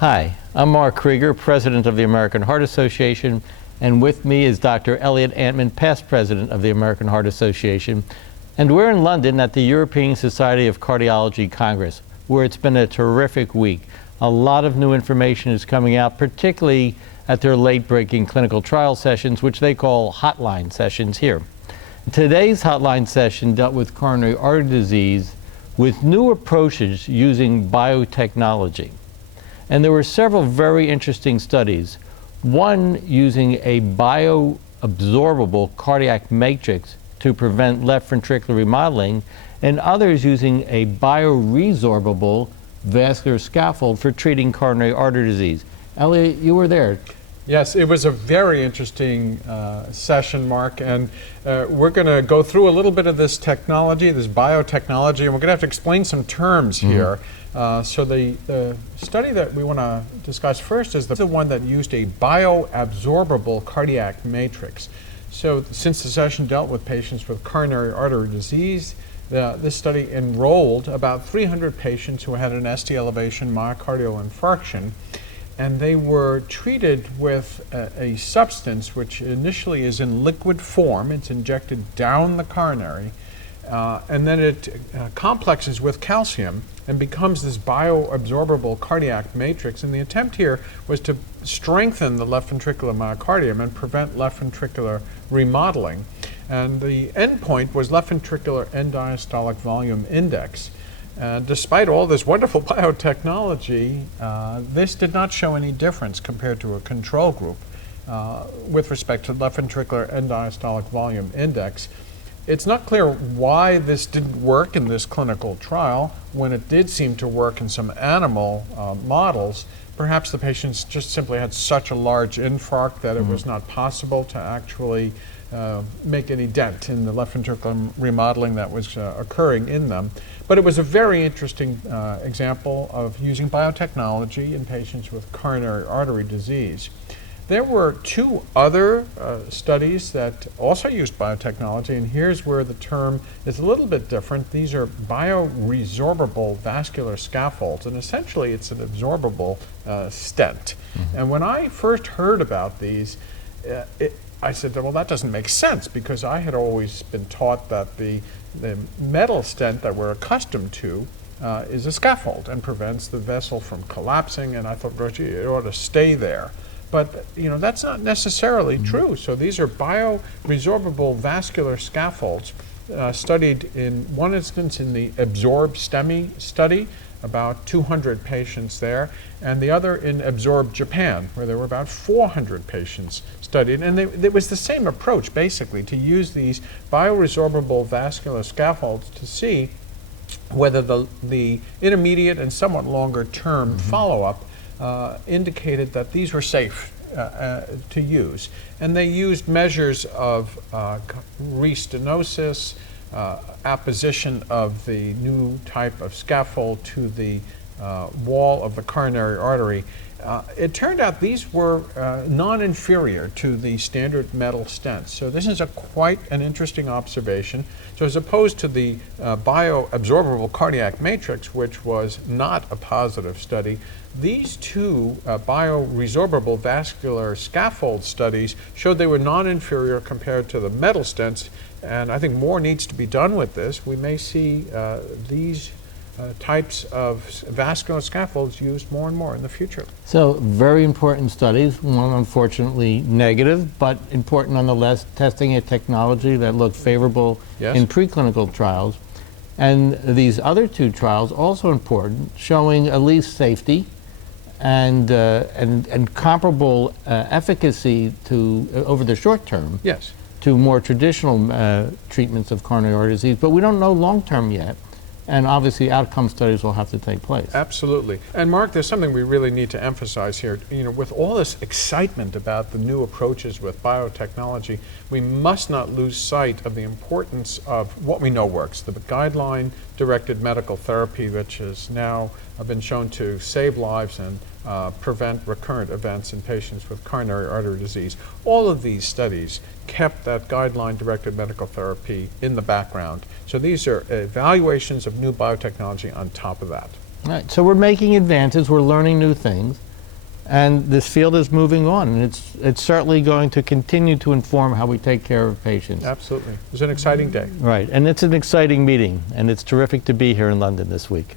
Hi, I'm Mark Creager, President of the American Heart Association, and with me is Dr. Elliott Antman, past President of the American Heart Association. And we're in London at the European Society of Cardiology Congress, where it's been a terrific week. A lot of new information is coming out, particularly at their late-breaking clinical trial sessions, which they call hotline sessions here. Today's hotline session dealt with coronary artery disease with new approaches using biotechnology. And there were several very interesting studies. One using a bioabsorbable cardiac matrix to prevent left ventricular remodeling, and others using a bioresorbable vascular scaffold for treating coronary artery disease. Elliott, you were there. Yes, it was a very interesting session, Mark, and we're going to go through a little bit of this technology, this biotechnology, and we're going to have to explain some terms here. So the study that we want to discuss first is the one that used a bioabsorbable cardiac matrix. So since the session dealt with patients with coronary artery disease, this study enrolled about 300 patients who had an ST elevation myocardial infarction, and they were treated with a substance which initially is in liquid form. It's injected down the coronary, and then it complexes with calcium and becomes this bioabsorbable cardiac matrix. And the attempt here was to strengthen the left ventricular myocardium and prevent left ventricular remodeling. And the endpoint was left ventricular end diastolic volume index. Despite all this wonderful biotechnology, this did not show any difference compared to a control group with respect to left ventricular end diastolic volume index. It's not clear why this didn't work in this clinical trial when it did seem to work in some animal models. Perhaps the patients just simply had such a large infarct that it was not possible to actually make any dent in the left ventricular remodeling that was occurring in them. But it was a very interesting example of using biotechnology in patients with coronary artery disease. There were two other studies that also used biotechnology, and here's where the term is a little bit different. These are bioresorbable vascular scaffolds, and essentially it's an absorbable stent. And when I first heard about these, I said, well, that doesn't make sense, because I had always been taught that the metal stent that we're accustomed to is a scaffold and prevents the vessel from collapsing, and I thought, well, gee, it ought to stay there. But that's not necessarily true. So these are bioresorbable vascular scaffolds studied in one instance in the Absorb STEMI study, about 200 patients there, and the other in Absorb Japan, where there were about 400 patients studied. And it was the same approach, basically, to use these bioresorbable vascular scaffolds to see whether the intermediate and somewhat longer term follow-up indicated that these were safe to use. And they used measures of restenosis, apposition of the new type of scaffold to the wall of the coronary artery. It turned out these were non-inferior to the standard metal stents. So this is quite an interesting observation. So as opposed to the bioabsorbable cardiac matrix, which was not a positive study, these two bioresorbable vascular scaffold studies showed they were non-inferior compared to the metal stents. And I think more needs to be done with this. We may see these types of vascular scaffolds used more and more in the future. So very important studies, one unfortunately negative, but important nonetheless, testing a technology that looked favorable in preclinical trials. And these other two trials, also important, showing at least safety and comparable efficacy to over the short term to more traditional treatments of coronary artery disease. But we don't know long term yet. And obviously outcome studies will have to take place. Absolutely. And Mark, there's something we really need to emphasize here. With all this excitement about the new approaches with biotechnology, we must not lose sight of the importance of what we know works. The guideline-directed medical therapy, which has now been shown to save lives and prevent recurrent events in patients with coronary artery disease. All of these studies kept that guideline-directed medical therapy in the background. So these are evaluations of new biotechnology on top of that. Right. So we're making advances, we're learning new things, And this field is moving on, and it's certainly going to continue to inform how we take care of patients. Absolutely. It was an exciting day. Right, and it's an exciting meeting, and it's terrific to be here in London this week.